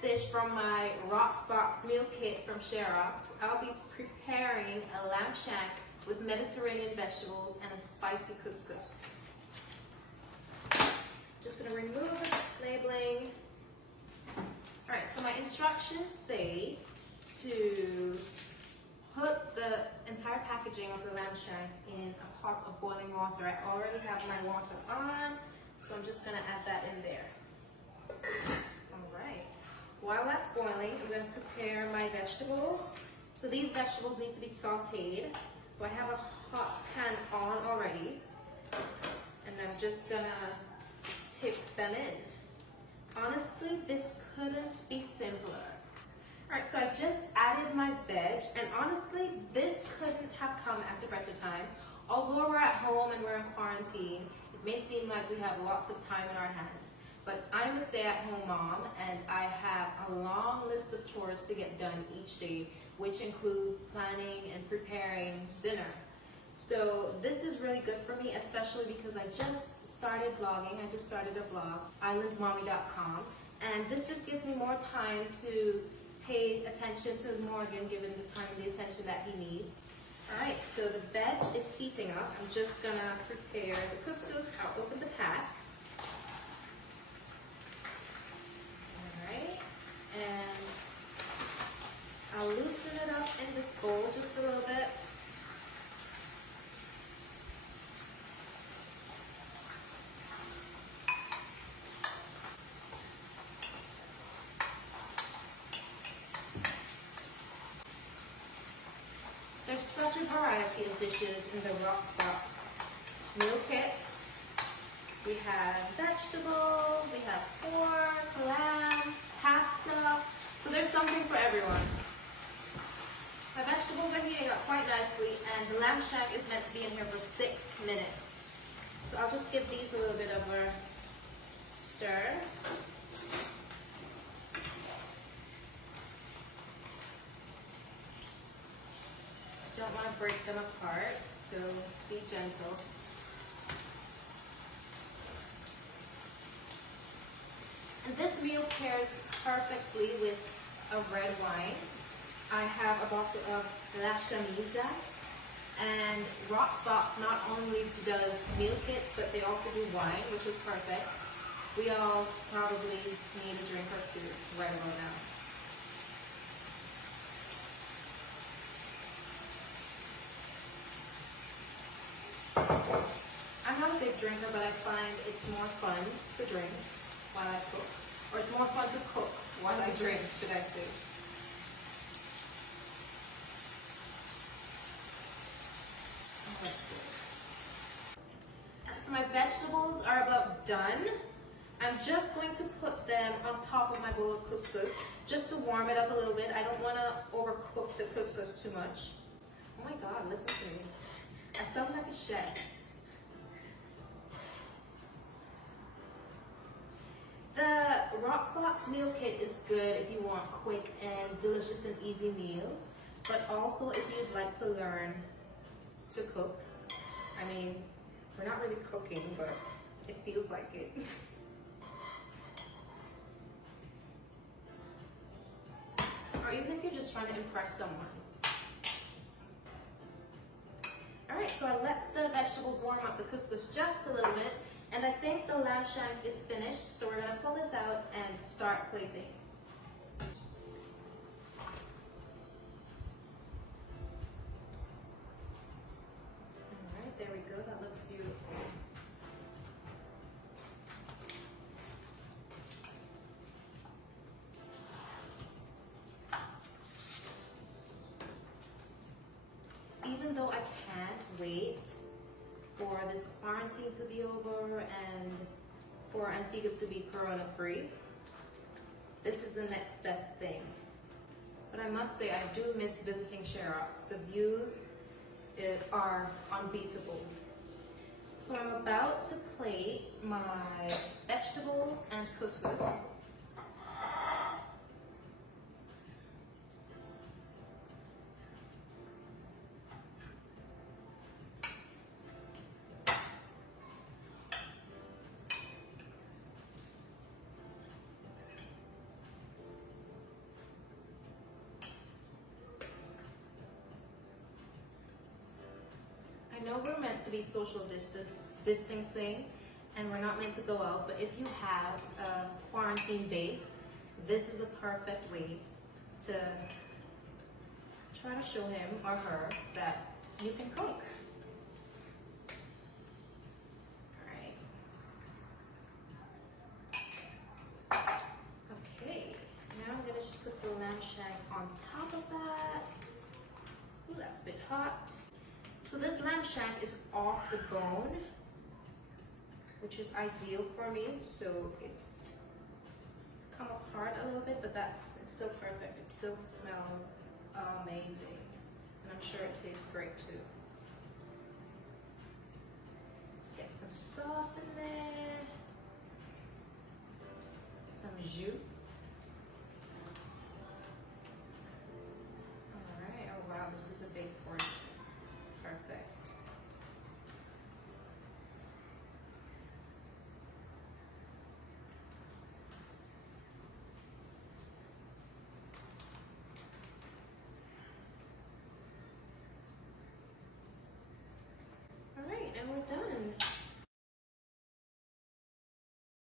next dish from my Rocks Box meal kit from Sherox, I'll be preparing a lamb shank with Mediterranean vegetables and a spicy couscous. Just gonna remove the labeling. All right, so my instructions say to put the entire packaging of the lamb shank in a pot of boiling water. I already have my water on, so I'm just gonna add that in there. All right, while that's boiling, I'm gonna prepare my vegetables. So these vegetables need to be sauteed. So I have a hot pan on already, and I'm just gonna tip them in. Honestly, this couldn't be simpler. All right, so I just added my veg, and honestly, this couldn't have come at a better time. Although we're at home and we're in quarantine, it may seem like we have lots of time in our hands, but I'm a stay-at-home mom, and I have a long list of chores to get done each day, which includes planning and preparing dinner. So this is really good for me, especially because I just started blogging. I just started a blog, islandmommy.com, and this just gives me more time to pay attention to Morgan, given the time and the attention that he needs. All right, so the veg is heating up. I'm just gonna prepare the couscous. I'll open the pack. All right, and I'll loosen it up in this bowl just a little bit. There's such a variety of dishes in the Rocks Box meal kits. We have vegetables, we have pork, lamb, pasta. So there's something for everyone. My vegetables are heating up quite nicely, and the lamb shank is meant to be in here for 6 minutes. So I'll just give these a little bit of a stir. Don't want to break them apart, so be gentle. And this meal pairs perfectly with a red wine. I have a bottle of La Chamiza, and Rocks Box not only does meal kits, but they also do wine, which is perfect. We all probably need a drink or two right about now. I'm not a big drinker, but I find it's more fun to drink while I cook. Or it's more fun to cook while I drink, should I say. Oh, that's good. So my vegetables are about done. I'm just going to put them on top of my bowl of couscous just to warm it up a little bit. I don't want to overcook the couscous too much. Oh my God, listen to me. I sound like a chef. The Rocks Box meal kit is good if you want quick and delicious and easy meals, but also if you'd like to learn to cook. I mean, we're not really cooking, but it feels like it. Or even if you're just trying to impress someone. All right, so I let the vegetables warm up the couscous just a little bit, and I think the lamb shank is finished, so we're gonna pull this out and start plating. All right, there we go, that looks beautiful. Even though I can't wait for this quarantine to be over and for Antigua to be corona-free, this is the next best thing. But I must say, I do miss visiting Sherox. The views are unbeatable. So I'm about to plate my vegetables and couscous. I know we're meant to be social distancing and we're not meant to go out, but if you have a quarantine babe, this is a perfect way to try to show him or her that you can cook. Alright. Okay, now I'm gonna just put the lamb shank on top of that. Ooh, that's a bit hot. So this lamb shank is off the bone, which is ideal for me. So it's come apart a little bit, but it's still perfect. It still smells amazing. And I'm sure it tastes great too. Get some sauce in there. Some jus. Alright, oh wow, this is a big portion. It's perfect. Alright, and we're done.